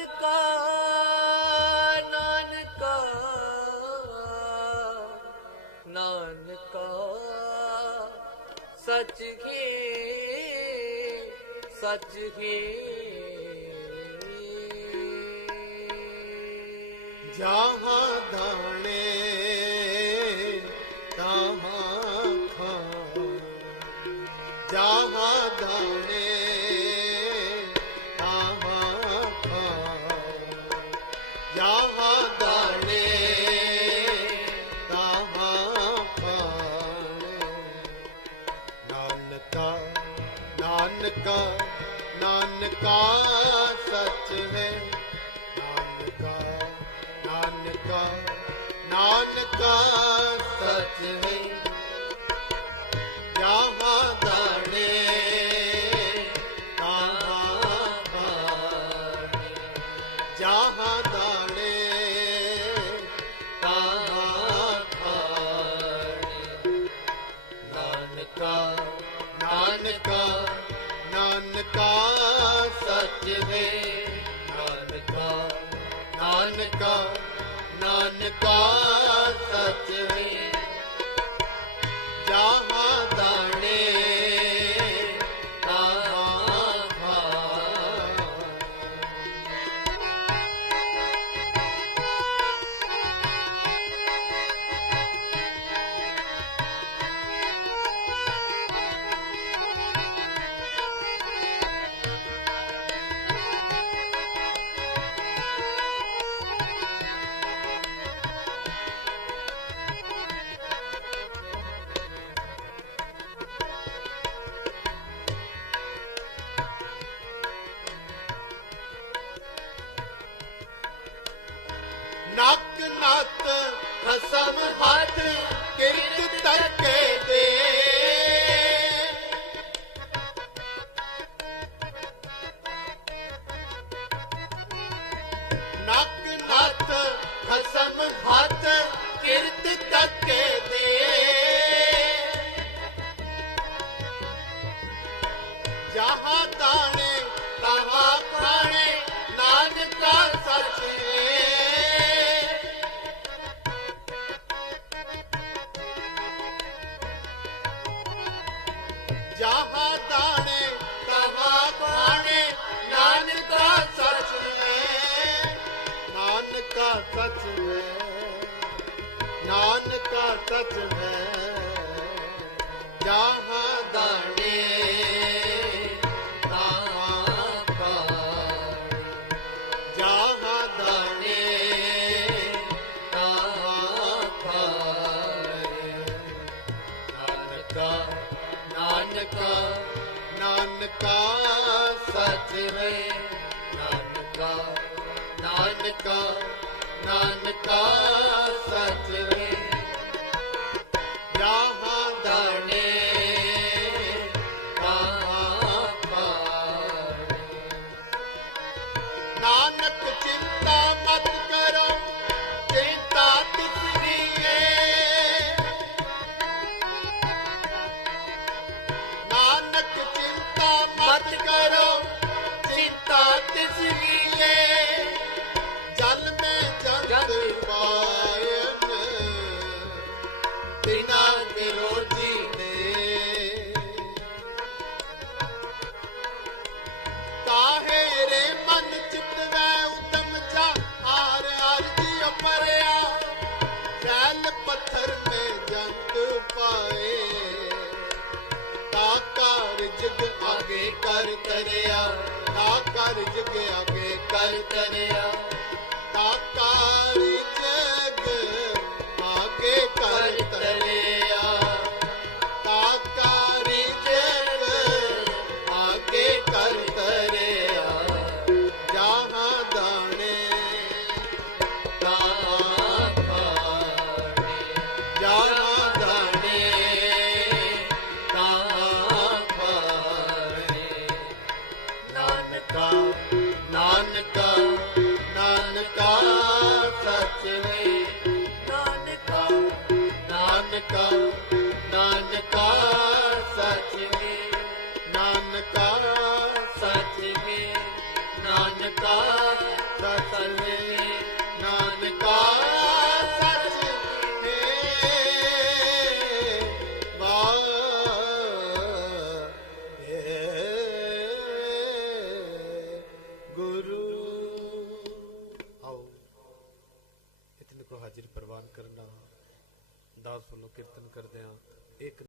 ਨਾਨਕਾ ਨਾਨਕਾ ਨਾਨਕਾ। ਸੱਚ ਹੀ ਸੱਚ ਹੀ। ਜਹਾਂ ਦਾਣੇ ਜਹਾ ਤਾਣੇ ਲਾਹਾ ਪ੍ਰਾਣੇ, ਨਾਨਕਾ ਸਚੀਏ ਜਹਾ ਤਾਣੇ ਲਾਹਾ ਪ੍ਰਾਣੇ, ਨਾਨਕਾ ਸਚੀਏ ਨਾਨਕਾ ਸਚੀਏ ਨਾਨਕਾ ਸਚੀਏ ਜਹਾ ਨਾਨਕਾ ਦਾਸ ਵੱਲੋਂ ਕੀਰਤਨ ਕਰਦਿਆਂ ਇੱਕ